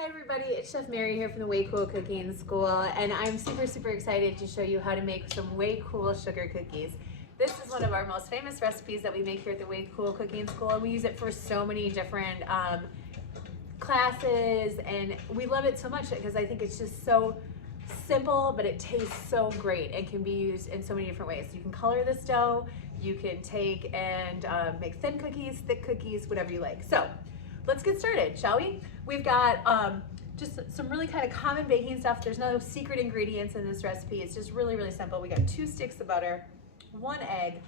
Hi everybody, it's Chef Mary here from the Way Cool Cooking School, and I'm super excited to show you how to make some Way Cool sugar cookies. This is one of our most famous recipes that we make here at the Way Cool Cooking School, and we use it for so many different classes, and we love it so much because I think it's just so simple, but it tastes so great and can be used in so many different ways. You can color this dough, you can take and make thin cookies, thick cookies, whatever you like. So let's get started, shall we? We've got just some really kind of common baking stuff. There's no secret ingredients in this recipe. It's just really simple. We got 2 sticks of butter, 1 egg,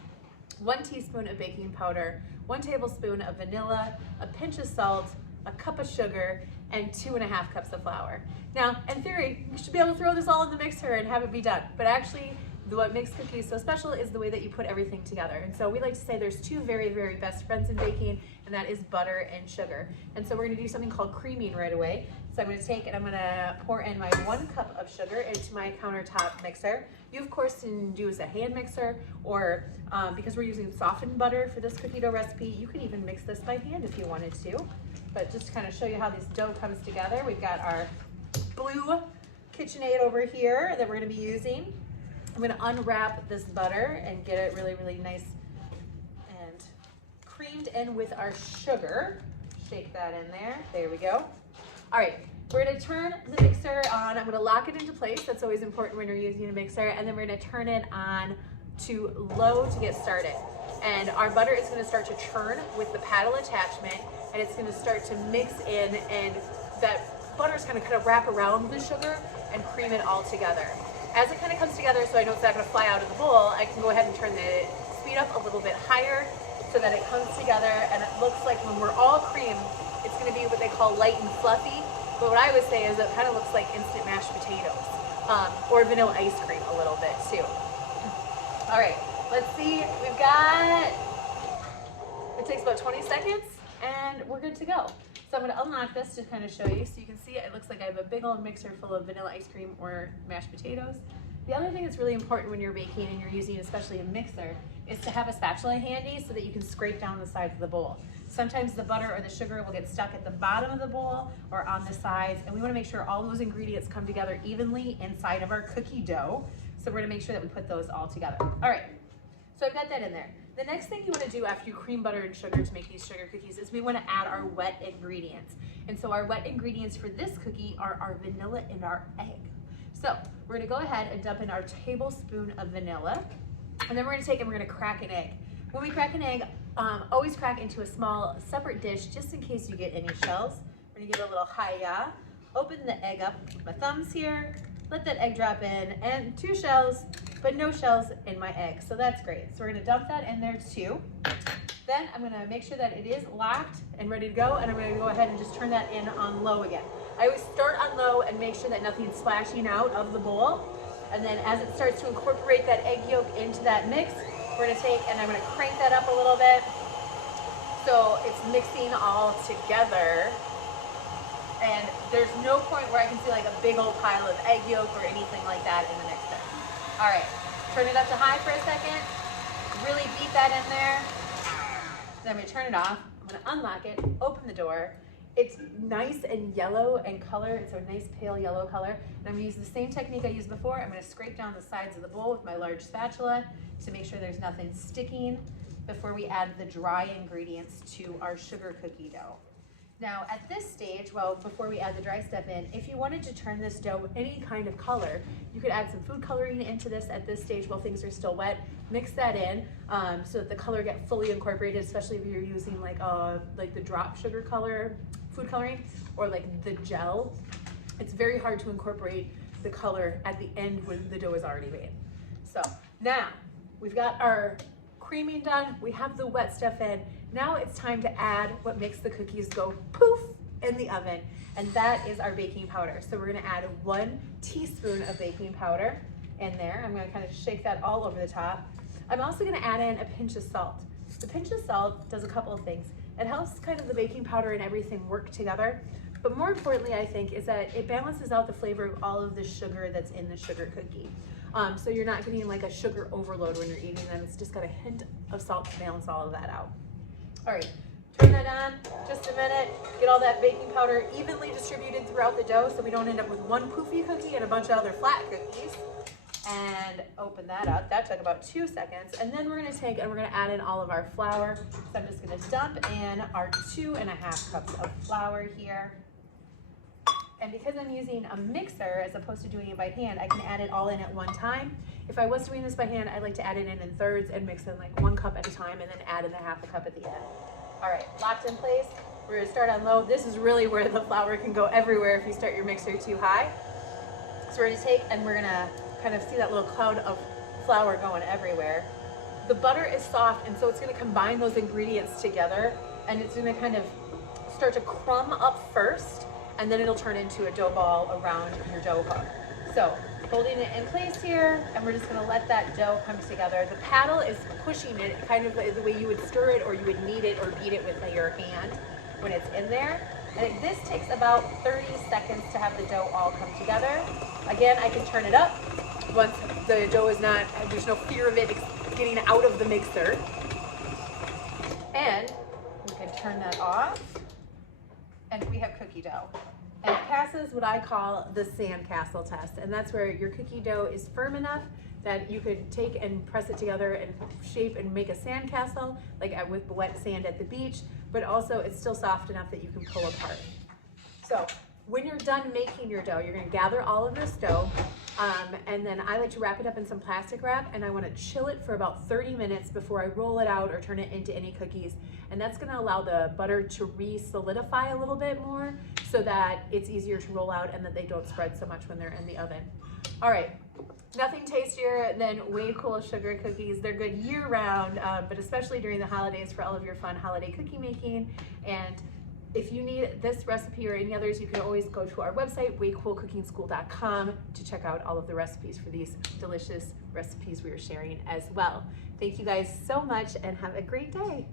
1 teaspoon of baking powder, 1 tablespoon of vanilla, a pinch of salt, a cup of sugar, and 2.5 cups of flour. Now, in theory, you should be able to throw this all in the mixer and have it be done. But actually, what makes cookies so special is the way that you put everything together. And so we like to say there's 2 very best friends in baking, and that is butter and sugar. And so we're gonna do something called creaming right away. So I'm gonna take and I'm gonna pour in my 1 cup of sugar into my countertop mixer. You of course can use a hand mixer, or because we're using softened butter for this cookie dough recipe, you can even mix this by hand if you wanted to. But just to kind of show you how this dough comes together, we've got our blue KitchenAid over here that we're gonna be using. I'm gonna unwrap this butter and get it really nice and creamed in with our sugar. Shake that in there, there we go. All right, we're gonna turn the mixer on. I'm gonna lock it into place. That's always important when you're using a mixer. And then we're gonna turn it on to low to get started. And our butter is gonna start to churn with the paddle attachment, and it's gonna start to mix in, and that butter's gonna kind of wrap around the sugar and cream it all together. As it kind of comes together, so I know it's not gonna fly out of the bowl, I can go ahead and turn the speed up a little bit higher so that it comes together, and it looks like when we're all creamed, it's gonna be what they call light and fluffy. But what I would say is it kind of looks like instant mashed potatoes, or vanilla ice cream a little bit too. All right, let's see, we've got, it takes about 20 seconds and we're good to go. So I'm gonna unlock this to kind of show you so you can see it. It looks like I have a big old mixer full of vanilla ice cream or mashed potatoes. The other thing that's really important when you're baking and you're using especially a mixer is to have a spatula handy so that you can scrape down the sides of the bowl. Sometimes the butter or the sugar will get stuck at the bottom of the bowl or on the sides, and we wanna make sure all those ingredients come together evenly inside of our cookie dough. So we're gonna make sure that we put those all together. All right, so I've got that in there. The next thing you wanna do after you cream butter and sugar to make these sugar cookies is we wanna add our wet ingredients. And so our wet ingredients for this cookie are our vanilla and our egg. So we're gonna go ahead and dump in our tablespoon of vanilla, and then we're gonna take and we're gonna crack an egg. When we crack an egg, always crack into a small separate dish just in case you get any shells. We're gonna give it a little hi-ya. Open the egg up with my thumbs here, let that egg drop in, and 2 shells, but no shells in my egg, so that's great. So we're gonna dump that in there too. Then I'm gonna make sure that it is locked and ready to go, and I'm gonna go ahead and just turn that in on low again. I always start on low and make sure that nothing's splashing out of the bowl. And then as it starts to incorporate that egg yolk into that mix, we're gonna take and I'm gonna crank that up a little bit so it's mixing all together. And there's no point where I can see like a big old pile of egg yolk or anything like that in the mixer. All right, turn it up to high for a second. Really beat that in there. Then I'm gonna turn it off. I'm gonna unlock it, open the door. It's nice and yellow in color. It's a nice pale yellow color. And I'm gonna use the same technique I used before. I'm gonna scrape down the sides of the bowl with my large spatula to make sure there's nothing sticking before we add the dry ingredients to our sugar cookie dough. Now at this stage, well, before we add the dry stuff in, if you wanted to turn this dough any kind of color, you could add some food coloring into this at this stage while things are still wet. Mix that in so that the color gets fully incorporated, especially if you're using like the drop sugar color, food coloring, or like the gel. It's very hard to incorporate the color at the end when the dough is already made. So now we've got our creaming done, we have the wet stuff in. Now it's time to add what makes the cookies go poof in the oven, and that is our baking powder. So we're gonna add 1 teaspoon of baking powder in there. I'm gonna kind of shake that all over the top. I'm also gonna add in a pinch of salt. The pinch of salt does a couple of things. It helps kind of the baking powder and everything work together, but more importantly, I think, is that it balances out the flavor of all of the sugar that's in the sugar cookie. So you're not getting like a sugar overload when you're eating them. It's just got a hint of salt to balance all of that out. All right, Turn that on, just a minute, get all that baking powder evenly distributed throughout the dough so we don't end up with one poofy cookie and a bunch of other flat cookies. And open that up. That took about 2 seconds. And then we're gonna take and we're gonna add in all of our flour. So I'm just gonna dump in our 2.5 cups of flour here. And because I'm using a mixer as opposed to doing it by hand, I can add it all in at one time. If I was doing this by hand, I'd like to add it in thirds and mix in like 1 cup at a time and then add in the 1/2 cup at the end. All right, locked in place. We're gonna start on low. This is really where the flour can go everywhere if you start your mixer too high. So we're gonna take and we're gonna kind of see that little cloud of flour going everywhere. The butter is soft, and so it's gonna combine those ingredients together, and it's gonna kind of start to crumb up first, and then it'll turn into a dough ball around your dough hook. So holding it in place here, and we're just gonna let that dough come together. The paddle is pushing it kind of the way you would stir it or you would knead it or beat it with your hand when it's in there. And this takes about 30 seconds to have the dough all come together. Again, I can turn it up once the dough is not, there's no fear of it getting out of the mixer. And we can turn that off, and we have cookie dough. And it passes what I call the sandcastle test, and that's where your cookie dough is firm enough that you could take and press it together and shape and make a sandcastle, like with wet sand at the beach, but also it's still soft enough that you can pull apart. So when you're done making your dough, you're gonna gather all of this dough, and then I like to wrap it up in some plastic wrap, and I wanna chill it for about 30 minutes before I roll it out or turn it into any cookies. And that's gonna allow the butter to re-solidify a little bit more so that it's easier to roll out and that they don't spread so much when they're in the oven. All right, nothing tastier than Way Cool sugar cookies. They're good year round, but especially during the holidays for all of your fun holiday cookie making. And if you need this recipe or any others, you can always go to our website, waycoolcookingschool.com, to check out all of the recipes for these delicious recipes we are sharing as well. Thank you guys so much and have a great day.